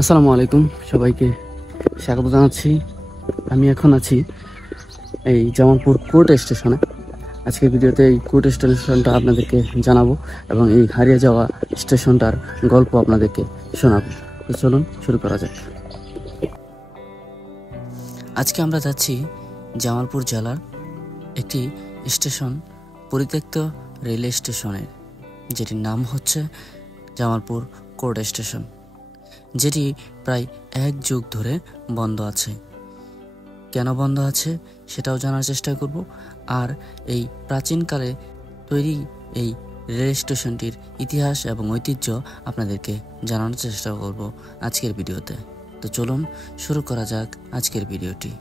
আসসালামু আলাইকুম, সবাইকে স্বাগত জানাচ্ছি। আমি এখন আছি এই জামালপুর কোর্ট স্টেশনে। আজকের ভিডিওতে এই কোর্ট স্টেশনটা আপনাদেরকে জানাবো এবং এই হারিয়ে যাওয়া স্টেশনটার গল্প আপনাদেরকে শোনাবো। তো চলুন শুরু করা যাক। আজকে আমরা যাচ্ছি জামালপুর জেলার একটি স্টেশন, পরিত্যক্ত রেলওয়ে স্টেশনের, যেটির নাম হচ্ছে জামালপুর কোর্ট স্টেশন, যেটি প্রায় 1 যুগ ধরে বন্ধ আছে। কেন বন্ধ আছে সেটাও জানার চেষ্টা করব। আর এই প্রাচীনকালে তৈরি এই রেল স্টেশনটির ইতিহাস এবং ঐতিহ্য আপনাদেরকে জানানোর চেষ্টা করব আজকের ভিডিওতে। তো চলুন শুরু করা যাক আজকের ভিডিওটি।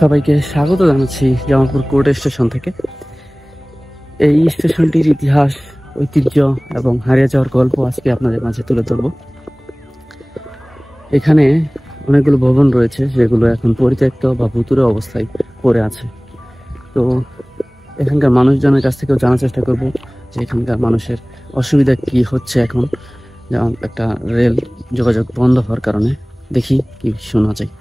সবাইকে স্বাগত জানাচ্ছি জামালপুর কোর্ট স্টেশন থেকে। এই স্টেশনটির ইতিহাস, ঐতিহ্য এবং হারিয়ে যাওয়ার গল্প আজকে আপনাদের মাঝে তুলে ধরব। এখানে অনেকগুলো ভবন রয়েছে যেগুলো এখন পরিত্যক্ত বা ভুতুড়ে অবস্থায় পড়ে আছে। তো এখানকার মানুষজনের কাছ থেকেও জানার চেষ্টা করব যে এখানকার মানুষের অসুবিধা কি হচ্ছে এখন, যেমন একটা রেল যোগাযোগ বন্ধ হওয়ার কারণে। দেখি কি শোনা যায়।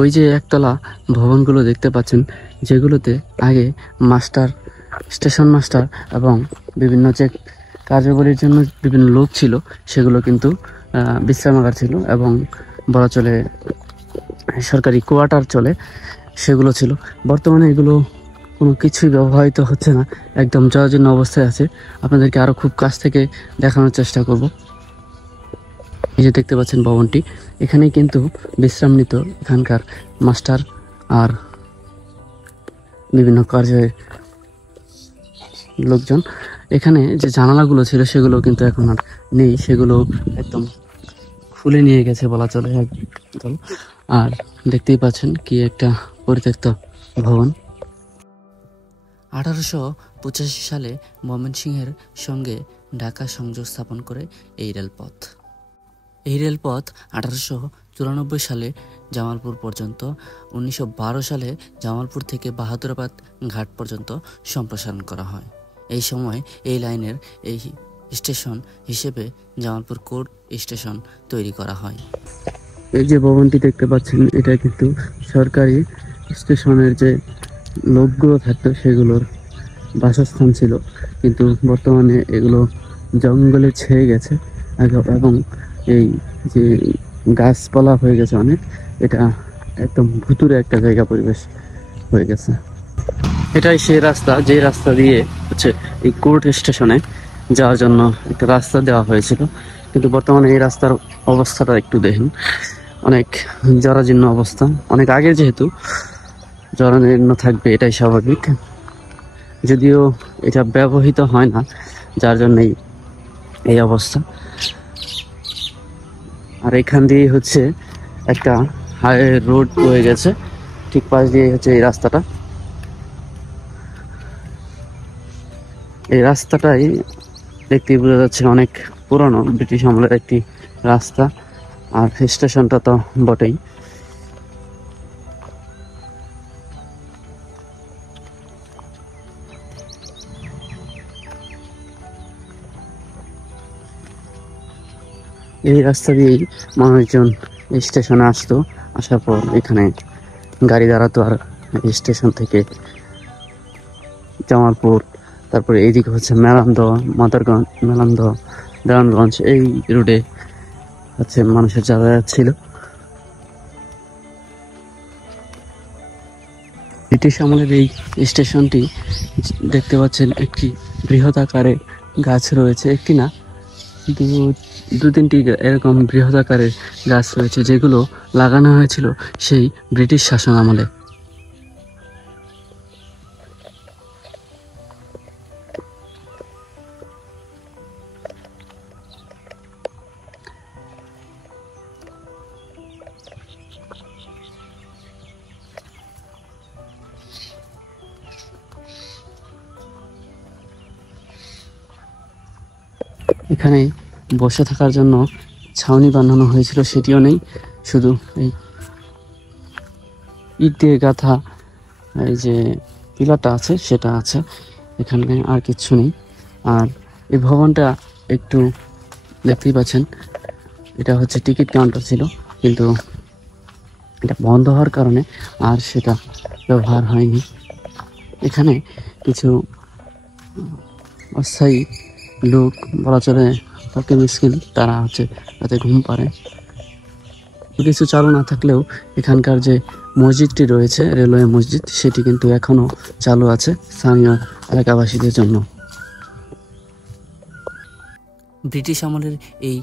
ওই যে একতলা ভবনগুলো দেখতে পাচ্ছেন, যেগুলোতে আগে মাস্টার, স্টেশন মাস্টার এবং বিভিন্ন যে কার্যাবলীর জন্য বিভিন্ন লোক ছিল, সেগুলো কিন্তু বিশ্রামাগার ছিল এবং বলা চলে সরকারি কোয়ার্টার চলে, সেগুলো ছিল। বর্তমানে এগুলো কোনো কিছুই ব্যবহৃত হচ্ছে না, একদম জরাজীর্ণ অবস্থায় আছে। আপনাদেরকে আরও খুব কাছ থেকে দেখানোর চেষ্টা করব। এই যে দেখতে পাচ্ছেন ভবনটি, এখানেই কিন্তু বিশ্রাম নিত এখানকার মাস্টার আর বিভিন্ন কার্যের লোকজন। এখানে যে জানালাগুলো ছিল সেগুলো কিন্তু এখন আর নেই, সেগুলো একদম খুলে নিয়ে গেছে বলা চলে একদম। আর দেখতেই পাচ্ছেন কি একটা পরিত্যক্ত ভবন। 1885 সালে ময়মনসিংহের সঙ্গে ঢাকা সংযোগ স্থাপন করে এই রেলপথ। এই রেলপথ 1894 সালে জামালপুর পর্যন্ত, 1912 সালে জামালপুর থেকে বাহাদুরাবাদ ঘাট পর্যন্ত সম্প্রসারণ করা হয়। এই সময় এই লাইনের এই স্টেশন হিসেবে জামালপুর কোর্ট স্টেশন তৈরি করা হয়। এই যে ভবনটি দেখতে পাচ্ছেন, এটা কিন্তু সরকারি স্টেশনের যে লোকগুলো থাকতো সেগুলোর বাসস্থান ছিল, কিন্তু বর্তমানে এগুলো জঙ্গলে ছেয়ে গেছে এবং এই যে গাছপালা হয়ে গেছে অনেক, এটা একদম ভুতুরে একটা জায়গা পরিবেশ হয়ে গেছে। এটাই সেই রাস্তা, যে রাস্তা দিয়ে হচ্ছে এই কোর্ট স্টেশনে যাওয়ার জন্য একটা রাস্তা দেওয়া হয়েছিল, কিন্তু বর্তমানে এই রাস্তার অবস্থাটা একটু দেখেন, অনেক জরাজীর্ণ অবস্থা। অনেক আগে যেহেতু জরাজীর্ণ থাকবে, এটাই স্বাভাবিক, যদিও এটা ব্যবহৃত হয় না, যার জন্যই এই অবস্থা। আর এখান দিয়ে হচ্ছে একটা হাইওয়ে রোড হয়ে গেছে, ঠিক পাশ দিয়ে হচ্ছে এই রাস্তাটা। এই রাস্তাটাই দেখতে বোঝা যাচ্ছে অনেক পুরনো, ব্রিটিশ আমলের একটি রাস্তা। আর স্টেশনটা তো বটেই। এই রাস্তা দিয়েই মানুষজন স্টেশনে আসতো, আসার পর এখানে গাড়ি দাঁড়াতো আর স্টেশন থেকে জামালপুর, তারপরে এইদিকে হচ্ছে মেলান্দহ, মাদারগঞ্জ, মেলান্দহ, দেওয়ানগঞ্জ, এই রুটে হচ্ছে মানুষের যাতায়াত ছিল। ব্রিটিশ আমলের এই স্টেশনটি দেখতে পাচ্ছেন, একটি বৃহৎ আকারে গাছ রয়েছে, একটি না দু তিনটি এরকম বৃহৎ আকারের গাছ রয়েছে, যেগুলো লাগানো হয়েছিল সেই ব্রিটিশ শাসন আমলে। এখানে বসে থাকার জন্য ছাউনি বানানো হয়েছিল, সেটিও নেই, শুধু এই ইট দিয়ে গাঁথা এই যে পিলারটা আছে সেটা আছে, এখানে আর কিচ্ছু নেই। আর এই ভবনটা একটু দেখতেই পাচ্ছেন, এটা হচ্ছে টিকিট কাউন্টার ছিল, কিন্তু এটা বন্ধ হওয়ার কারণে আর সেটা ব্যবহার হয়নি। এখানে কিছু অস্থায়ী লোক বলা চলে, তাকে মিসকিন, তারা হচ্ছে রাতে ঘুম পাড়ে। কিছু চালু না থাকলেও এখানকার যে মসজিদটি রয়েছে, রেলওয়ে মসজিদ, সেটি কিন্তু এখনও চালু আছে স্থানীয় এলাকাবাসীদের জন্য। ব্রিটিশ আমলের এই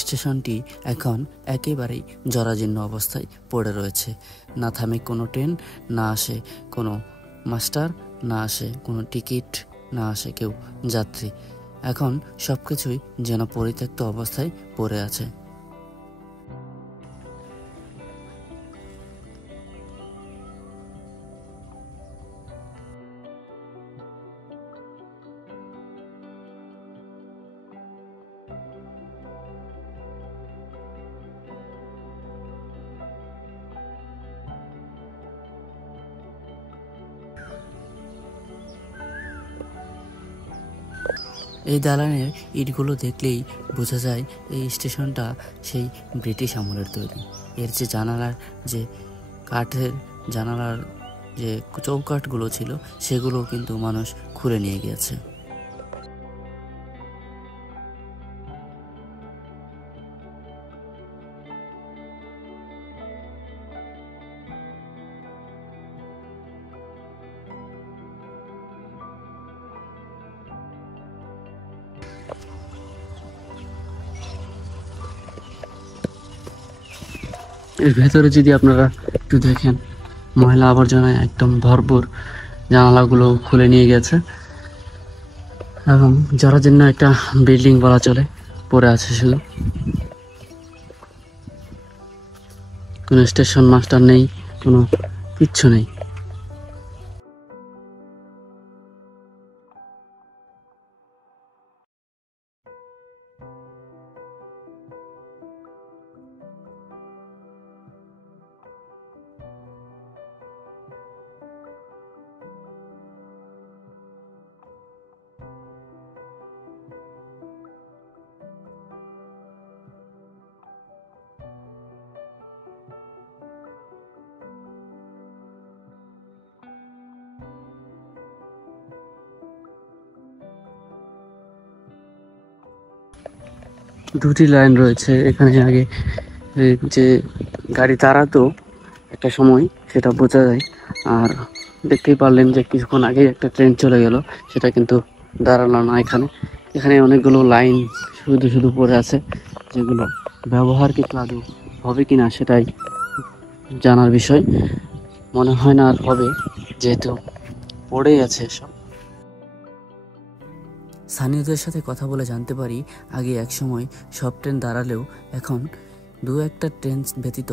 স্টেশনটি এখন একেবারেই জরাজীর্ণ অবস্থায় পড়ে রয়েছে। না থামে কোনো ট্রেন, না আসে কোনো মাস্টার, না আসে কোনো টিকিট, না আসে কেউ যাত্রী। এখন সব কিছুই যেন পরিত্যক্ত অবস্থায় পড়ে আছে। এই দালানের ইটগুলো দেখলেই বোঝা যায় এই স্টেশনটা সেই ব্রিটিশ আমলের তৈরি। এর যে জানালার যে কাঠের জানালার যে চৌকাঠগুলো ছিল, সেগুলো কিন্তু মানুষ খুলে নিয়ে গিয়েছে। এর ভেতরে যদি আপনারা একটু দেখেন, ময়লা আবর্জনায় একদম ভরপুর, জানালাগুলো খুলে নিয়ে গেছে এবং জরাজীর্ণ একটা বিল্ডিং বলা চলে পড়ে আছে শুধু। কোনো স্টেশন মাস্টার নেই, কোনো কিচ্ছু নেই। দুটি লাইন রয়েছে এখানে। আগে যে গাড়ি দাঁড়াতো একটা সময়, সেটা বোঝা যায়। আর দেখতেই পারলেন যে কিছুক্ষণ আগে একটা ট্রেন চলে গেল, সেটা কিন্তু দাঁড়ালো না এখানে। এখানে অনেকগুলো লাইন শুধু শুধু পড়ে আছে, যেগুলো ব্যবহার কিন্তু আদৌ হবে কিনা সেটাই জানার বিষয়। মনে হয় না আর হবে, যেহেতু পড়েই আছে সব। স্থানীয়দের সাথে কথা বলে জানতে পারি, আগে এক সময় সব ট্রেন দাঁড়ালেও এখন দু একটা ট্রেন ব্যতীত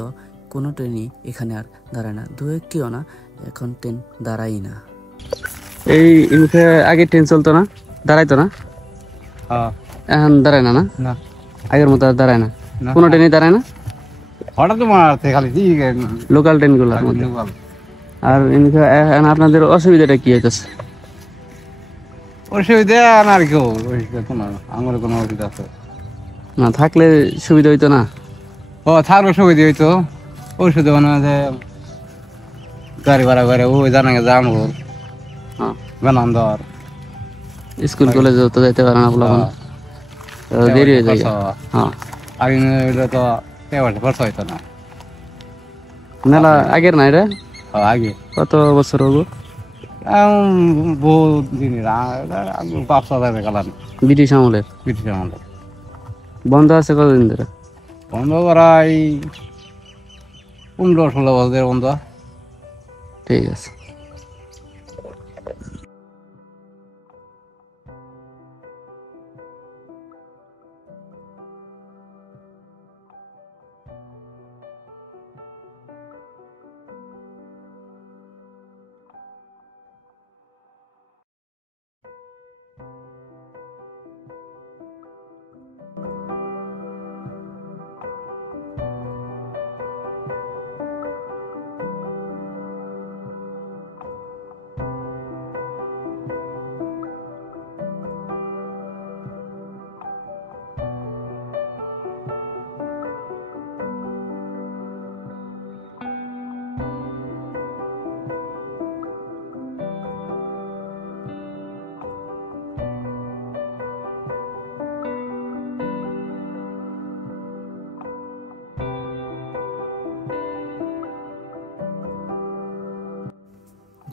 কোনো ট্রেনই এখানে আর দাঁড়ায় না। দু একটিও না, এখন ট্রেন দাঁড়াই না। এই আগে ট্রেন চলতো না, দাঁড়াইতো না, এখন দাঁড়ায় না। না, আগের মতো আর দাঁড়ায় না, কোনো ট্রেনই দাঁড়ায় না, হঠাৎ খালি লোকাল ট্রেনগুলো। আর এখন আপনাদের অসুবিধাটা কি হইতেছে? অসুবিধা আর কেউ আমার কোনো অসুবিধা আছে না, থাকলে সুবিধা হইতো না। ও থাকলে সুবিধা হইতো, অসুবিধা মানে যে গাড়ি ভাড়া করে ওই জানা যাম বেনাম দর স্কুল কলেজে তো যাইতে পারে না, দেরি হয়ে যায়। হ্যাঁ, আগে তো খরচা হইতো না। মেলা আগের না এটা? আগে কত বছর হবো? বহু দিনের, 5-6 কালাম। ব্রিটিশ আমলের? ব্রিটিশ আমলের। বন্ধ আছে কতদিন ধরে? বন্ধ প্রায় 15-16 বছর বন্ধ। ঠিক আছে।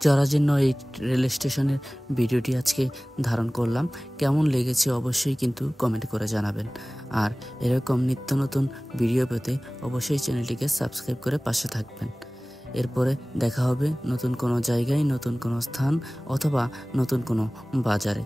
জরাজীর্ণ এই রেল স্টেশনের ভিডিওটি আজকে ধারণ করলাম। কেমন লেগেছে অবশ্যই কিন্তু কমেন্ট করে জানাবেন। আর এরকম নিত্য নতুন ভিডিও পেতে অবশ্যই চ্যানেলটিকে সাবস্ক্রাইব করে পাশে থাকবেন। এরপরে দেখা হবে নতুন কোনো জায়গায়, নতুন কোনো স্থান অথবা নতুন কোনো বাজারে।